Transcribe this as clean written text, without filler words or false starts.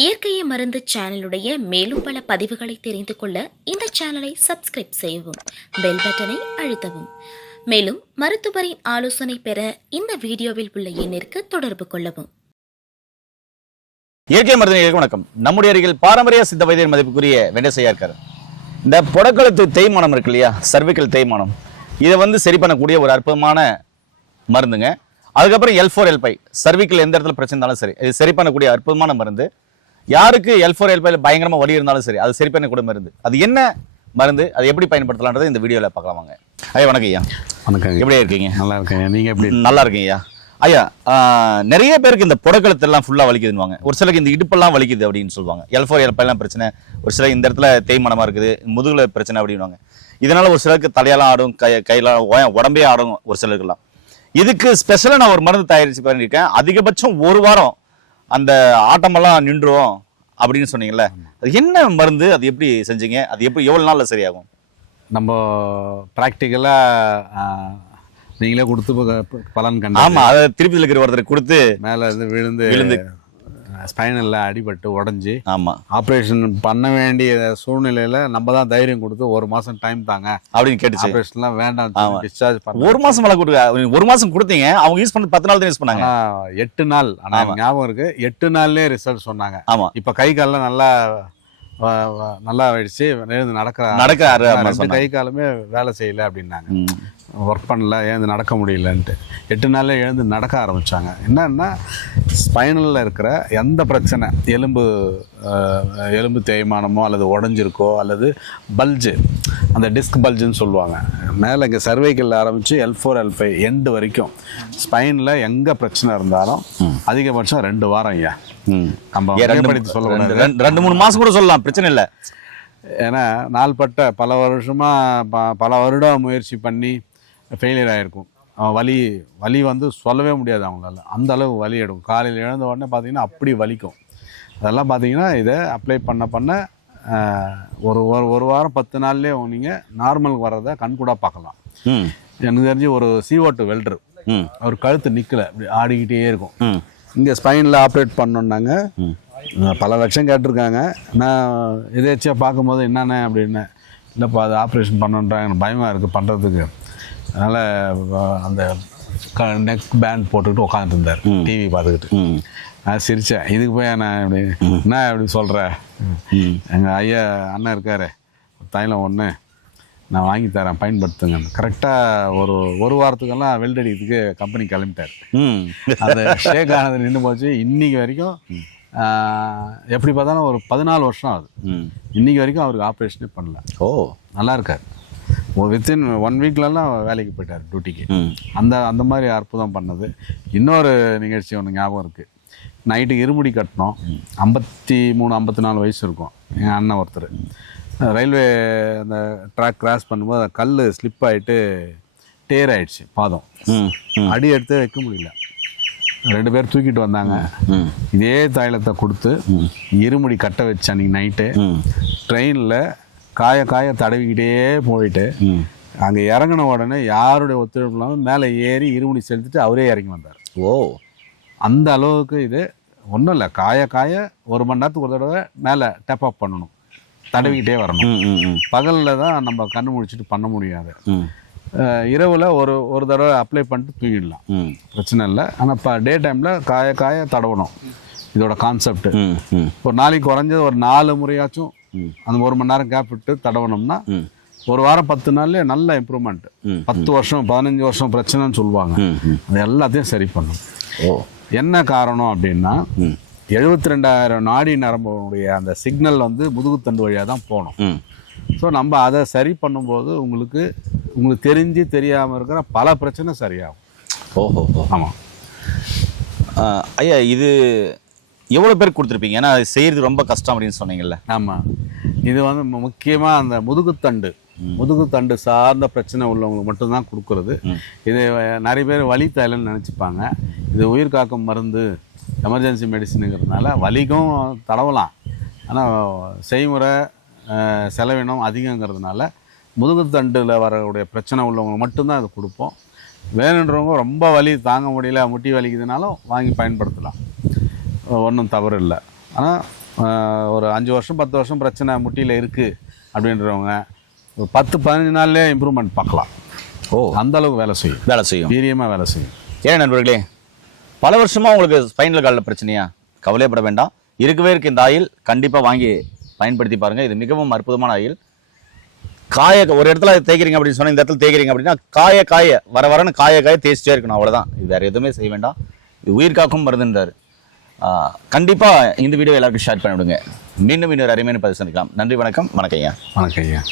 இயற்கையை மருந்து சேனலுடைய மேலும் பல பதிவுகளை தெரிந்து கொள்ள இந்த சேனலை சப்ஸ்கிரைப் செய்யவும், பெல் பட்டனை அழுத்தவும். மேலும் மருத்துவரின் ஆலோசனை பெற இந்த வீடியோவில் உள்ள எண்ணிற்கு தொடர்பு கொள்ளவும். இயற்கை மருத்துவ வணக்கம். நம்முடைய அருகில் பாரம்பரிய சித்த வைத்தியர் மதிப்புக்குரிய வெண்டசையா இருக்காரு. இந்த புடக்கழுத்து தேய்மானம் இருக்கு இல்லையா, சர்விக்கல் தேய்மானம், இதை சரி பண்ணக்கூடிய ஒரு அற்புதமான மருந்துங்க. அதுக்கப்புறம் L4 L5 சர்விக்கல் எந்த இடத்துல பிரச்சனை இருந்தாலும் சரி, இது சரி பண்ணக்கூடிய அற்புதமான மருந்து. யாருக்கு L4 L5 பயங்கரமா வலி இருந்தாலும் சரி, அது சரி பண்ணக்கூடிய மருந்து. அது என்ன மருந்து, அது எப்படி பயன்படுத்தலாம்ன்றது இந்த வீடியோல பார்க்கலாம் வாங்க. ஐயா வணக்கம். ஐயா வணக்கம். எப்படி இருக்கீங்க? நல்லா இருக்கேன். நீங்க எப்படி? நல்லா இருக்கீங்க ஐயா. ஐயா நிறைய பேருக்கு இந்த புடக்கழுத்து எல்லாம் ஃபுல்லா வலிக்குதுன்னு, ஒரு சிலருக்கு இந்த இடுப்பெல்லாம் வலிக்குது அப்படின்னு சொல்லுவாங்க. L4 L5 எல்லாம் பிரச்சனை, ஒரு சிலர் இந்த இடத்துல தேய்மானமா இருக்குது, முதுகுல பிரச்சனை அப்படின்வாங்க. இதனால ஒரு சிலருக்கு தலையெல்லாம் ஆடும், கையெல்லாம் உடம்பே ஆடும் ஒரு சிலருக்குலாம். இதுக்கு ஸ்பெஷலாக நான் ஒரு மருந்து தயாரிச்சு பண்ணியிருக்கேன். அதிகபட்சம் ஒரு வாரம் அந்த ஆட்டமெல்லாம் நின்றுவோம் அப்படின்னு சொன்னீங்கல்ல, அது என்ன மருந்து, அது எப்படி செஞ்சீங்க, அது எப்படி எவ்வளோ நாளில் சரியாகும்? நம்ம ப்ராக்டிக்கலாக நீங்களே கொடுத்து பலன் கண்டு. ஆமாம், அதை திருப்பதியில் இருக்கிற ஒருத்தர் கொடுத்து மேலே விழுந்து ஸ்பைனலில் அடிபட்டு உடஞ்சி, ஆமாம், ஆப்ரேஷன் பண்ண வேண்டிய சூழ்நிலையில் நம்ம தான் தைரியம் கொடுத்து ஒரு மாதம் டைம் தாங்க அப்படின்னு கேட்டுச்சு. ஆப்ரேஷன்லாம் வேண்டாம், டிஸ்சார்ஜ் பண்ண. ஒரு மாதம் மேலே கொடுங்க. ஒரு மாதம் கொடுத்தீங்க, அவங்க யூஸ் பண்ணி 10 நாள் தான் யூஸ் பண்ணாங்க. 8 நாள் ஆனால் ஞாபகம் இருக்கு, 8 நாள்லேயே ரிசல்ட் சொன்னாங்க. ஆமாம், இப்போ கை காலெலாம் நல்லா ஆயிடுச்சு, எழுந்து நடக்கிறாரு. கை காலுமே வேலை செய்யலை அப்படின்னாங்க, ஒர்க் பண்ணல, எழுந்து நடக்க முடியலன்ட்டு. 8 நாளில் எழுந்து நடக்க ஆரம்பித்தாங்க. என்னன்னா ஸ்பைனலில் இருக்கிற எந்த பிரச்சனை, எலும்பு தேய்மானமோ அல்லது உடஞ்சிருக்கோ அல்லது பல்ஜு, அந்த டிஸ்க் பல்ஜுன்னு சொல்லுவாங்க, மேலே இங்கே சர்வைக்கல் ஆரம்பித்து L4 L5 எண்டு வரைக்கும் ஸ்பைனில் எங்கே பிரச்சனை இருந்தாலும் அதிகபட்சம் 2 வாரம். ஐயா நம்ம சொல்ல 2-3 மாதம் கூட சொல்லலாம், பிரச்சனை இல்லை. ஏன்னா நாள்பட்ட பல வருடம் முயற்சி பண்ணி ஃபெயிலியர் ஆகிருக்கும். வலி சொல்லவே முடியாது அவங்களால, அந்த அளவு வலி எடுக்கும். காலையில் எழுந்த உடனே பார்த்தீங்கன்னா அப்படி வலிக்கும். அதெல்லாம் பார்த்தீங்கன்னா இதை அப்ளை பண்ண ஒரு வாரம் 10 நாள்லேயே நீங்கள் நார்மலுக்கு வர்றதை கண்கூட பார்க்கலாம். எனக்கு தெரிஞ்சு ஒரு CO2 வெல்டர், அவர் கழுத்து நிற்கலை, இப்படி ஆடிக்கிட்டே இருக்கும். இங்கே ஸ்பைனில் ஆப்ரேட் பண்ணோன்னாங்க, பல லட்சம் கேட்டிருக்காங்க. நான் எதேச்சியாக பார்க்கும்போது என்னென்ன அப்படின்னு, இல்லைப்பா அது ஆப்ரேஷன் பண்ணுன்றாங்க, எனக்கு பயமாக இருக்குது பண்ணுறதுக்கு. அதனால் அந்த நெக் பேண்ட் போட்டுக்கிட்டு உட்காந்துட்டு இருந்தார், டிவி பார்த்துக்கிட்டு. நான் சிரித்தேன், இதுக்கு போய் நான் என்ன எப்படி சொல்கிறேன், எங்கள் ஐயா அண்ணன் இருக்கார், தைலம் ஒன்று நான் வாங்கி தரேன், பயன்படுத்துங்க. கரெக்டாக ஒரு வாரத்துக்கெல்லாம் வெல்டடிக்கிறதுக்கு கம்பெனி கிளம்பிட்டார். அந்த ஷேக் ஆனது நின்று போச்சு. இன்றைக்கி வரைக்கும் எப்படி பார்த்தாலும் ஒரு 14 வருஷம் ஆகுது, இன்றைக்கி வரைக்கும் அவருக்கு ஆப்ரேஷனே பண்ணல. நல்லா இருக்கார். வித்தின் 1 வீக்லலாம் வேலைக்கு போயிட்டார் டியூட்டிக்கு. அந்த மாதிரி அற்புதம் பண்ணது. இன்னொரு நிகழ்ச்சி ஒன்று ஞாபகம் இருக்குது. நைட்டுக்கு இருமுடி கட்டினோம், 53-54 வயசு இருக்கும். என் அண்ணன் ஒருத்தர் ரயில்வே அந்த ட்ராக் கிராஸ் பண்ணும்போது அந்த கல் ஸ்லிப் ஆகிட்டு டேர் ஆகிடுச்சு பாதம். அடி எடுத்து வைக்க முடியல. 2 பேர் தூக்கிட்டு வந்தாங்க. இதே தைலத்தை கொடுத்து இருமுடி கட்ட வச்சு அன்றைக்கி நைட்டு ட்ரெயினில் காய தடவிக்கிட்டே போயிட்டு அங்கே இறங்கின உடனே யாருடைய ஒத்துழைப்பு இல்லாமல் மேலே ஏறி இருமுடி செலுத்திட்டு அவரே இறங்கி வந்தார். அந்த அளவுக்கு இது ஒன்றும் இல்லை, காய 1 மணி நேரத்துக்கு ஒரு தடவை மேலே டேப் அப் பண்ணணும், தடவிக்கிட்டே வரணும். பகலில் தான் நம்ம கண்ணு முடிச்சுட்டு பண்ண முடியாது. இரவில் ஒரு தடவை அப்ளை பண்ணிட்டு தூங்கிடலாம், பிரச்சனை இல்லை. ஆனால் இப்போ டே டைமில் காய தடவணும். இதோட கான்செப்ட் ஒரு நாளைக்கு குறைஞ்சது ஒரு 4 முறையாச்சும் அந்த 1 மணி நேரம் கேப் விட்டு தடவணும்னா ஒரு வாரம் 10 நாள்லேயே நல்ல இம்ப்ரூவ்மெண்ட். 10 வருஷம் 15 வருஷம் பிரச்சனைன்னு சொல்லுவாங்க, அது எல்லாத்தையும் சரி பண்ணும். என்ன காரணம் அப்படின்னா 72,000 நாடி நரம்புடைய அந்த சிக்னல் முதுகுத்தண்டு வழியாக தான் போகணும். ஸோ நம்ம அதை சரி பண்ணும்போது உங்களுக்கு தெரிஞ்சு தெரியாமல் இருக்கிற பல பிரச்சனை சரியாகும். ஆமாம் ஐயா, இது எவ்வளோ பேருக்கு கொடுத்துருப்பீங்க? ஏன்னா அது செய்கிறது ரொம்ப கஷ்டம் அப்படின்னு சொன்னீங்கல்ல. ஆமாம், இது முக்கியமாக அந்த முதுகுத்தண்டு சார்ந்த பிரச்சனை உள்ளவங்களுக்கு மட்டும்தான் கொடுக்குறது. இது நிறைய பேர் வலி தைலன்னு நினச்சிப்பாங்க. இது உயிர் காக்கும் மருந்து, எமர்ஜென்சி மெடிசனுங்கிறதுனால வலிக்கும் தடவலாம். ஆனால் செய்முறை செலவினம் அதிகங்கிறதுனால முதுகுத்தண்டில் வரக்கூடிய பிரச்சனை உள்ளவங்க மட்டும்தான் அது கொடுப்போம். வேணுன்றவங்க ரொம்ப வலி தாங்க முடியல, முட்டி வலிக்குதுனாலும் வாங்கி பயன்படுத்தலாம், ஒன்றும் தவறு இல்லை. ஆனால் ஒரு 5 வருஷம் 10 வருஷம் பிரச்சனை முட்டியில் இருக்குது அப்படின்றவங்க ஒரு 10-15 நாள்லேயே இம்ப்ரூவ்மெண்ட் பார்க்கலாம். அந்த அளவுக்கு வேலை செய்யும் வீரியமாக வேலை செய்யும். ஏன் நண்பர்களே, பல வருஷமாக உங்களுக்கு ஸ்பைனல் காலில் பிரச்சனையா? கவலைப்பட வேண்டாம். இருக்கவே இருக்கு இந்த ஆயில், கண்டிப்பாக வாங்கி பயன்படுத்தி பாருங்கள். இது மிகவும் அற்புதமான ஆயில். ஒரு இடத்துல தேய்க்கிறீங்க அப்படின்னு சொன்னால், இந்த இடத்துல தேய்க்கிறீங்க அப்படின்னா காய வரன்னு காய தேய்ச்சிட்டே இருக்கணும், அவ்வளோதான். இது வேறு எதுவுமே செய்ய வேண்டாம். இது உயிர் காக்கும் மருந்துன்றார். கண்டிப்பாக இந்த வீடியோ எல்லாருக்கும் ஷேர் பண்ணி விடுங்க. மீண்டும் இன்னொரு அருமையான பதிவு சந்திக்கலாம். நன்றி, வணக்கம். வணக்கம் ஐயா.